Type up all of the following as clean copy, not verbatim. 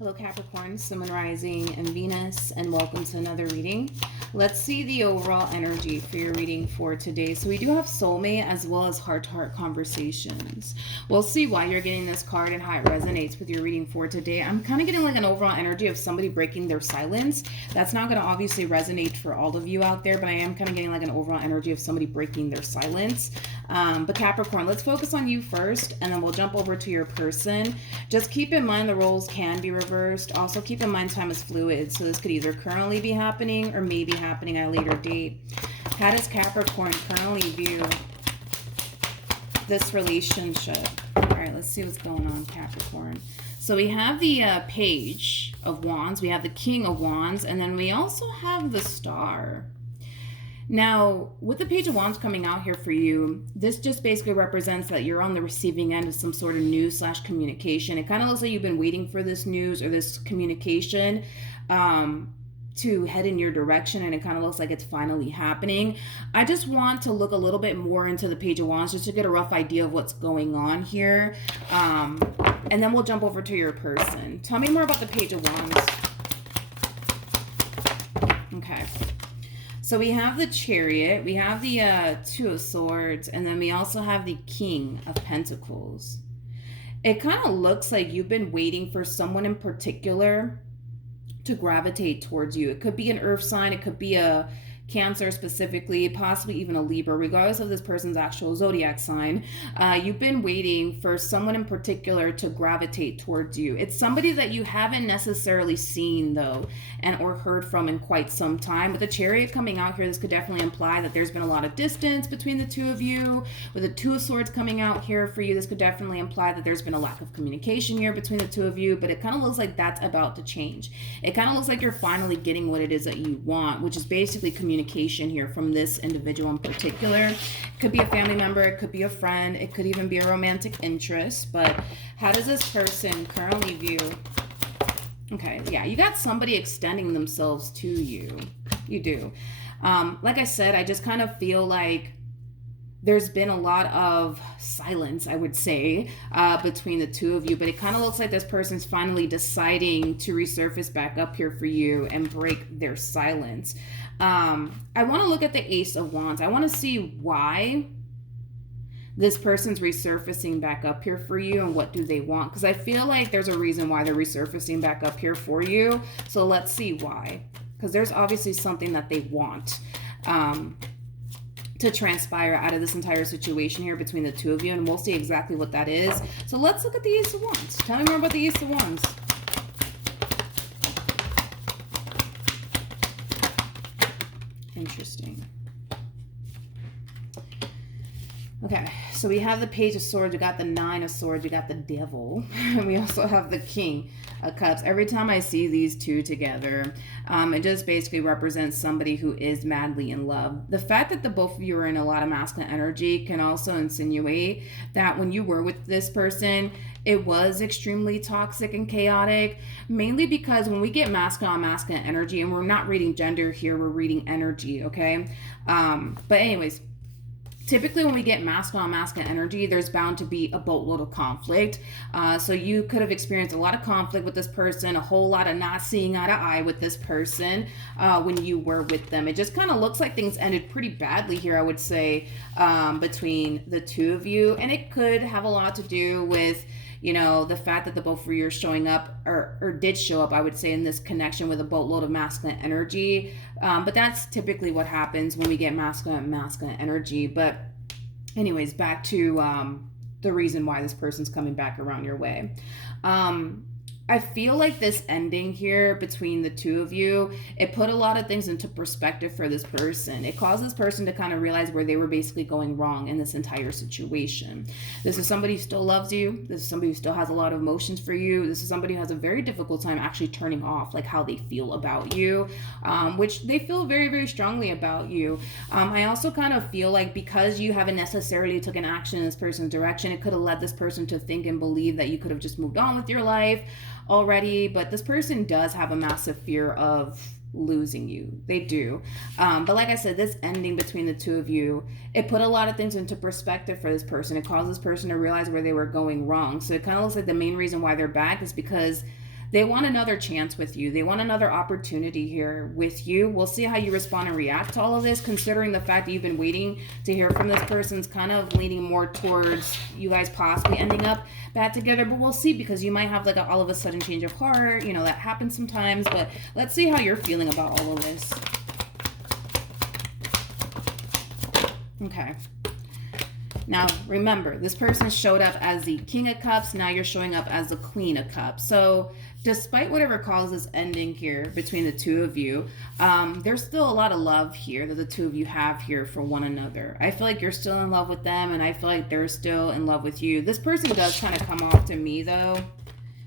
Hello Capricorn, Sun, Moon, Rising, and Venus, and welcome to another reading. Let's see the overall energy for your reading for today. So we do have soulmate as well as heart-to-heart conversations. We'll see why you're getting this card and how it resonates with your reading for today. I'm kind of getting like an overall energy of somebody breaking their silence. That's not going to obviously resonate for all of you out there, but I am kind of getting like an overall energy of somebody breaking their silence. But Capricorn, let's focus on you first, and then we'll jump over to your person. Just keep in mind the roles can be reversed. Also keep in mind time is fluid, so this could either currently be happening or maybe happening at a later date. How does Capricorn currently view this relationship? All right, let's see what's going on, Capricorn. So we have the Page of Wands, we have the King of Wands, and then we also have the Star. Now, with the Page of Wands coming out here for you, this just basically represents that you're on the receiving end of some sort of news / communication. It kind of looks like you've been waiting for this news or this communication to head in your direction, and it kind of looks like it's finally happening. I just want to look a little bit more into the Page of Wands just to get a rough idea of what's going on here. And then we'll jump over to your person. Tell me more about the Page of Wands. Okay. So we have the Chariot, we have the Two of Swords, and then we also have the King of Pentacles. It kind of looks like you've been waiting for someone in particular to gravitate towards you. It could be an earth sign, it could be a Cancer specifically, possibly even a Libra, regardless of this person's actual zodiac sign. You've been waiting for someone in particular to gravitate towards you. It's somebody that you haven't necessarily seen though, and or heard from in quite some time. With the Chariot coming out here, this could definitely imply that there's been a lot of distance between the two of you. With the Two of Swords coming out here for you, this could definitely imply that there's been a lack of communication here between the two of you, but it kind of looks like that's about to change. It kind of looks like you're finally getting what it is that you want, which is basically communication here from this individual in particular. It could be a family member, it could be a friend, it could even be a romantic interest. But how does this person currently view? Okay, yeah, you got somebody extending themselves to you. You do. Like I said, I just kind of feel like there's been a lot of silence, I would say, between the two of you, but it kind of looks like this person's finally deciding to resurface back up here for you and break their silence. I want to look at the Ace of Wands. I want to see why this person's resurfacing back up here for you and what do they want, because I feel like there's a reason why they're resurfacing back up here for you. So let's see why, because there's obviously something that they want to transpire out of this entire situation here between the two of you, and we'll see exactly what that is. So let's look at the Ace of Wands. Tell me more about the Ace of Wands. Interesting. Okay, so we have the Page of Swords, we got the Nine of Swords, we got the Devil, and we also have the King of Cups. Every time I see these two together, it just basically represents somebody who is madly in love. The fact that the both of you are in a lot of masculine energy can also insinuate that when you were with this person, it was extremely toxic and chaotic, mainly because when we get masculine on masculine energy, and we're not reading gender here, we're reading energy, okay? But anyways, typically when we get masculine on masculine energy, there's bound to be a boatload of conflict. So you could have experienced a lot of conflict with this person, a whole lot of not seeing eye to eye with this person when you were with them. It just kind of looks like things ended pretty badly here, I would say, between the two of you. And it could have a lot to do with, you know, the fact that the both of you are showing up or did show up, I would say, in this connection with a boatload of masculine energy. But that's typically what happens when we get masculine energy. But anyways, back to the reason why this person's coming back around your way. I feel like this ending here between the two of you, it put a lot of things into perspective for this person. It caused this person to kind of realize where they were basically going wrong in this entire situation. This is somebody who still loves you. This is somebody who still has a lot of emotions for you. This is somebody who has a very difficult time actually turning off like how they feel about you, which they feel very, very strongly about you. I also kind of feel like because you haven't necessarily taken action in this person's direction, it could have led this person to think and believe that you could have just moved on with your life already. But this person does have a massive fear of losing you. They do. But like I said, this ending between the two of you, it put a lot of things into perspective for this person. It caused this person to realize where they were going wrong. So it kind of looks like the main reason why they're back is because They want another chance with you. They want another opportunity here with you. We'll see how you respond and react to all of this, considering the fact that you've been waiting to hear from this person's kind of leaning more towards you guys possibly ending up back together. But we'll see, because you might have like all of a sudden change of heart. You know, that happens sometimes. But let's see how you're feeling about all of this. Okay. Now, remember, this person showed up as the King of Cups. Now you're showing up as the Queen of Cups. So despite whatever causes ending here between the two of you, there's still a lot of love here that the two of you have here for one another. I feel like you're still in love with them, and I feel like they're still in love with you. This person does kind of come off to me, though,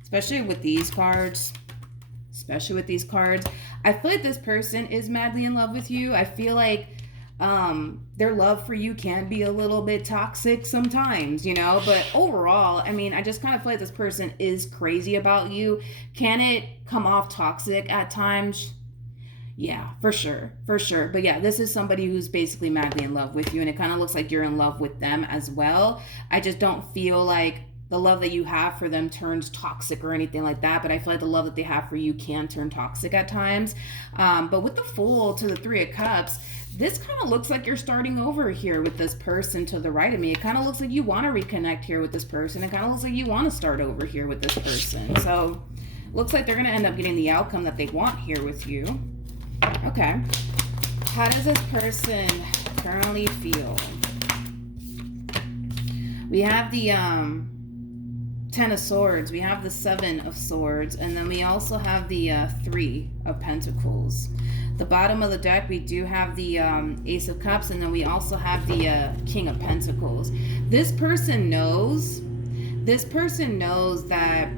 especially with these cards. I feel like this person is madly in love with you. I feel like their love for you can be a little bit toxic sometimes, you know, but overall, I mean, I just kind of feel like this person is crazy about you. Can it come off toxic at times? Yeah, for sure. But yeah, this is somebody who's basically madly in love with you, and it kind of looks like you're in love with them as well. I just don't feel like the love that you have for them turns toxic or anything like that, but I feel like the love that they have for you can turn toxic at times. But with the Fool to the Three of Cups, this kind of looks like you're starting over here with this person to the right of me. It kind of looks like you want to reconnect here with this person. It kind of looks like you want to start over here with this person. So looks like they're going to end up getting the outcome that they want here with you. Okay. How does this person currently feel? We have the Ten of Swords, we have the Seven of Swords, and then we also have the Three of Pentacles. The bottom of the deck, we do have the Ace of Cups, and then we also have the King of Pentacles. This person knows that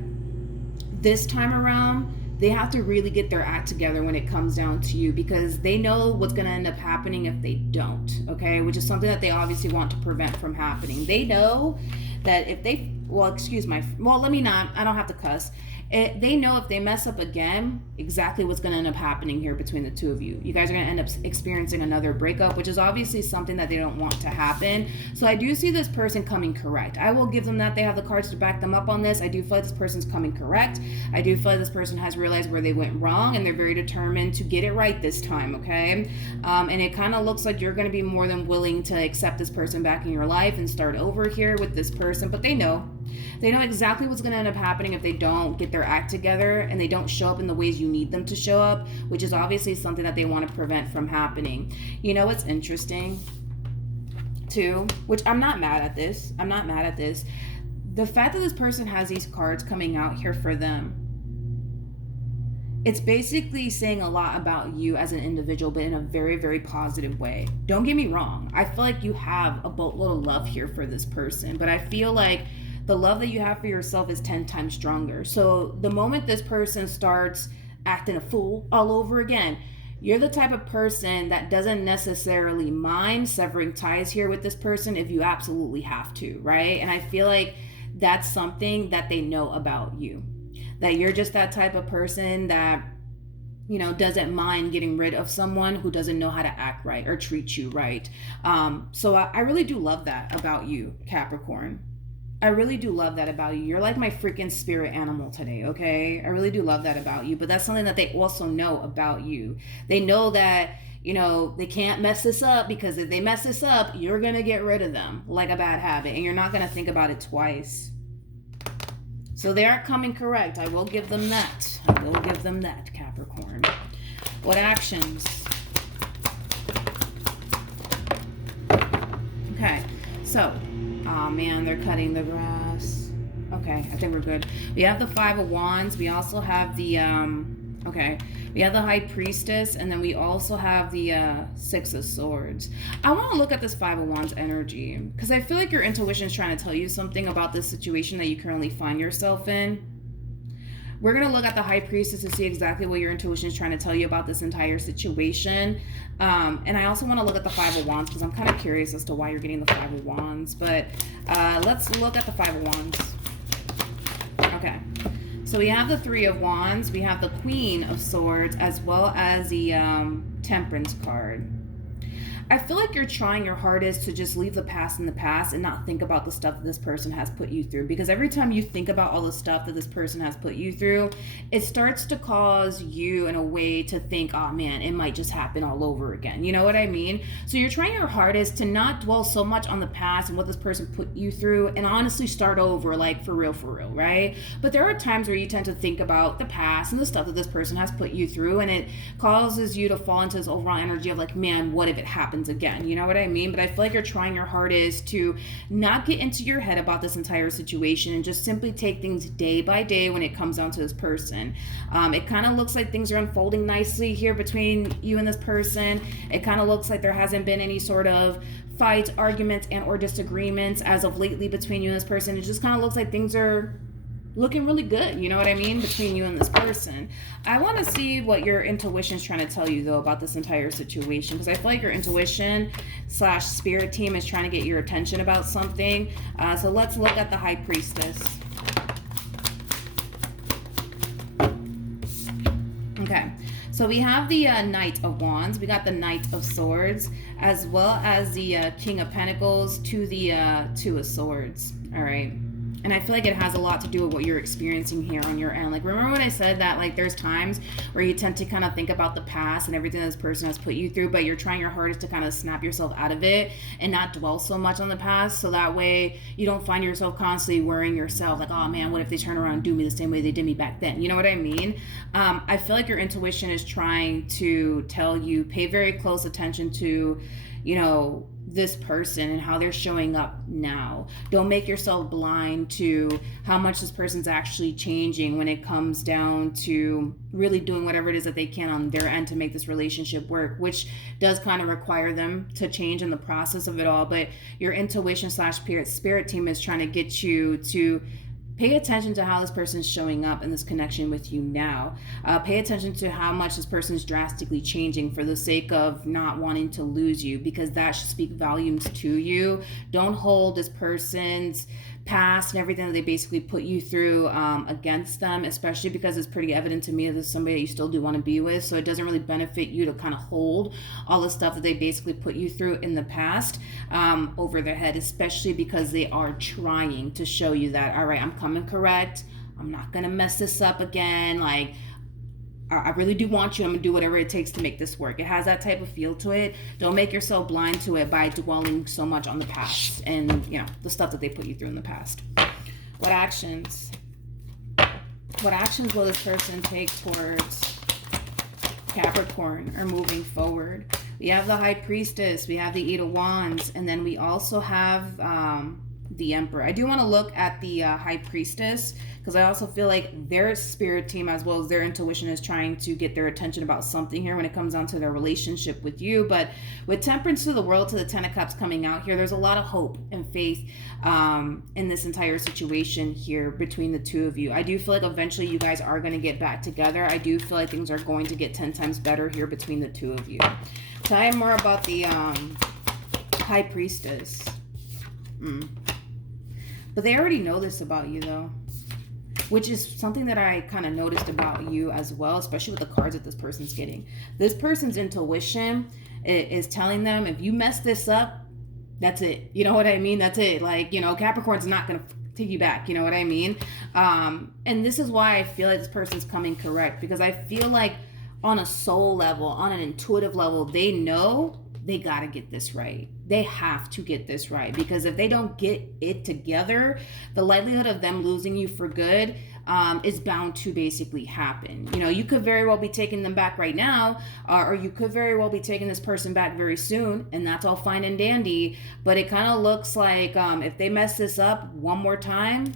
this time around, they have to really get their act together when it comes down to you, because they know what's going to end up happening if they don't, okay? Which is something that they obviously want to prevent from happening. They know that if they, let me not, I don't have to cuss. They know if they mess up again, exactly what's going to end up happening here between the two of you. You guys are going to end up experiencing another breakup, which is obviously something that they don't want to happen. So I do see this person coming correct. I will give them that. They have the cards to back them up on this. I do feel like this person's coming correct. I do feel like this person has realized where they went wrong, and they're very determined to get it right this time, okay? And it kind of looks like you're going to be more than willing to accept this person back in your life and start over here with this person, but they know exactly what's going to end up happening if they don't get their act together and they don't show up in the ways you need them to show up, which is obviously something that they want to prevent from happening. You know what's interesting too, which I'm not mad at this. The fact that this person has these cards coming out here for them, it's basically saying a lot about you as an individual, but in a very, very positive way. Don't get me wrong. I feel like you have a boatload of love here for this person, but I feel like the love that you have for yourself is 10 times stronger. So the moment this person starts acting a fool all over again, you're the type of person that doesn't necessarily mind severing ties here with this person if you absolutely have to, right? And I feel like that's something that they know about you. That you're just that type of person that, you know, doesn't mind getting rid of someone who doesn't know how to act right or treat you right. So I really do love that about you, Capricorn. I really do love that about you. You're like my freaking spirit animal today, okay? I really do love that about you. But that's something that they also know about you. They know that, you know, they can't mess this up, because if they mess this up, you're going to get rid of them like a bad habit, and you're not going to think about it twice. So they are coming correct. I will give them that. Capricorn. What actions? Okay, so, oh man, they're cutting the grass. Okay, I think we're good. We have the Five of Wands. We also have the, we have the High Priestess, and then we also have the Six of Swords. I want to look at this Five of Wands energy, because I feel like your intuition is trying to tell you something about this situation that you currently find yourself in. We're going to look at the High Priestess to see exactly what your intuition is trying to tell you about this entire situation. And I also want to look at the Five of Wands, because I'm kind of curious as to why you're getting the Five of Wands. But let's look at the Five of Wands. Okay. So we have the Three of Wands, we have the Queen of Swords, as well as the Temperance card. I feel like you're trying your hardest to just leave the past in the past and not think about the stuff that this person has put you through. Because every time you think about all the stuff that this person has put you through, it starts to cause you in a way to think, oh man, it might just happen all over again. You know what I mean? So you're trying your hardest to not dwell so much on the past and what this person put you through and honestly start over, like for real, right? But there are times where you tend to think about the past and the stuff that this person has put you through, and it causes you to fall into this overall energy of like, man, what if it happens again? You know what I mean? But I feel like you're trying your hardest to not get into your head about this entire situation and just simply take things day by day when it comes down to this person. It kind of looks like things are unfolding nicely here between you and this person. It kind of looks like there hasn't been any sort of fights, arguments, and or disagreements as of lately between you and this person. It just kind of looks like things are looking really good, you know what I mean, between you and this person. I want to see what your intuition is trying to tell you, though, about this entire situation, because I feel like your intuition / spirit team is trying to get your attention about something. So let's look at the High Priestess. Okay, so we have the Knight of Wands, we got the Knight of Swords, as well as the King of Pentacles to the Two of Swords. All right. And I feel like it has a lot to do with what you're experiencing here on your end. Like, remember when I said that, like, there's times where you tend to kind of think about the past and everything this person has put you through, but you're trying your hardest to kind of snap yourself out of it and not dwell so much on the past. So that way you don't find yourself constantly worrying yourself like, oh man, what if they turn around and do me the same way they did me back then? You know what I mean? I feel like your intuition is trying to tell you, pay very close attention to, you know, this person and how they're showing up now. Don't make yourself blind to how much this person's actually changing when it comes down to really doing whatever it is that they can on their end to make this relationship work, which does kind of require them to change in the process of it all. But your intuition / spirit team is trying to get you to pay attention to how this person's showing up in this connection with you now. Pay attention to how much this person's drastically changing for the sake of not wanting to lose you, because that should speak volumes to you. Don't hold this person's past and everything that they basically put you through against them, especially because it's pretty evident to me that it's somebody that you still do want to be with. So it doesn't really benefit you to kind of hold all the stuff that they basically put you through in the past over their head, especially because they are trying to show you that, all right, I'm coming correct. I'm not going to mess this up again. Like, I really do want you. I'm going to do whatever it takes to make this work. It has that type of feel to it. Don't make yourself blind to it by dwelling so much on the past and, you know, the stuff that they put you through in the past. What actions will this person take towards Capricorn or moving forward? We have the High Priestess, we have the Eight of Wands, and then we also have the Emperor. I do want to look at the High Priestess, because I also feel like their spirit team as well as their intuition is trying to get their attention about something here when it comes down to their relationship with you. But with Temperance to the World to the Ten of Cups coming out here, there's a lot of hope and faith in this entire situation here between the two of you. I do feel like eventually you guys are going to get back together. I do feel like things are going to get 10 times better here between the two of you. Tell me more about the High Priestess. But they already know this about you, though, which is something that I kind of noticed about you as well, especially with the cards that this person's getting. This person's intuition is telling them, if you mess this up, that's it. You know what I mean? That's it. Like, you know, Capricorn's not going to take you back. You know what I mean? And this is why I feel like this person's coming correct, because I feel like on a soul level, on an intuitive level, they know they got to get this right. They have to get this right, because if they don't get it together, the likelihood of them losing you for good is bound to basically happen. You know, you could very well be taking them back right now, or you could very well be taking this person back very soon, and that's all fine and dandy. But it kind of looks like if they mess this up one more time,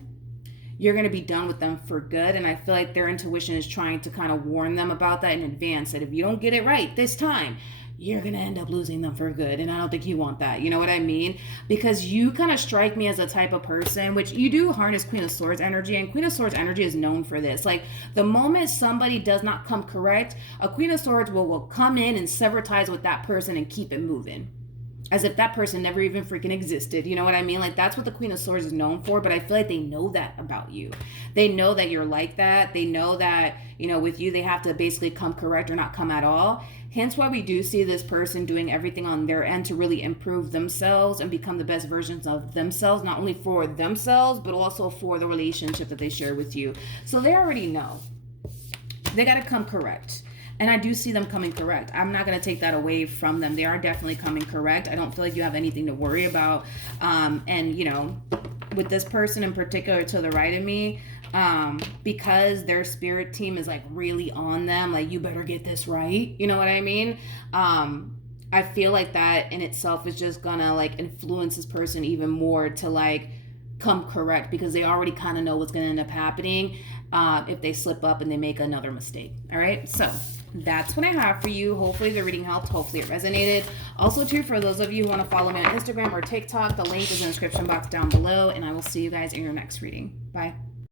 you're going to be done with them for good. And I feel like their intuition is trying to kind of warn them about that in advance, that if you don't get it right this time, you're going to end up losing them for good. And I don't think you want that. You know what I mean? Because you kind of strike me as a type of person, which you do harness Queen of Swords energy. And Queen of Swords energy is known for this. Like, the moment somebody does not come correct, a Queen of Swords will come in and sever ties with that person and keep it moving. as if that person never even freaking existed. You know what I mean? Like, that's what the Queen of Swords is known for, but I feel like they know that about you. They know that you're like that. They know that, you know, with you, they have to basically come correct or not come at all. Hence why we do see this person doing everything on their end to really improve themselves and become the best versions of themselves, not only for themselves, but also for the relationship that they share with you. So they already know. They got to come correct. And I do see them coming correct. I'm not going to take that away from them. They are definitely coming correct. I don't feel like you have anything to worry about. And, you know, with this person in particular to the right of me, because their spirit team is like really on them, like, you better get this right. You know what I mean? I feel like that in itself is just going to like influence this person even more to like come correct, because they already kind of know what's going to end up happening if they slip up and they make another mistake. All right. So that's what I have for you. Hopefully the reading helped. Hopefully it resonated. Also, too, for those of you who want to follow me on Instagram or TikTok, the link is in the description box down below, and I will see you guys in your next reading. Bye.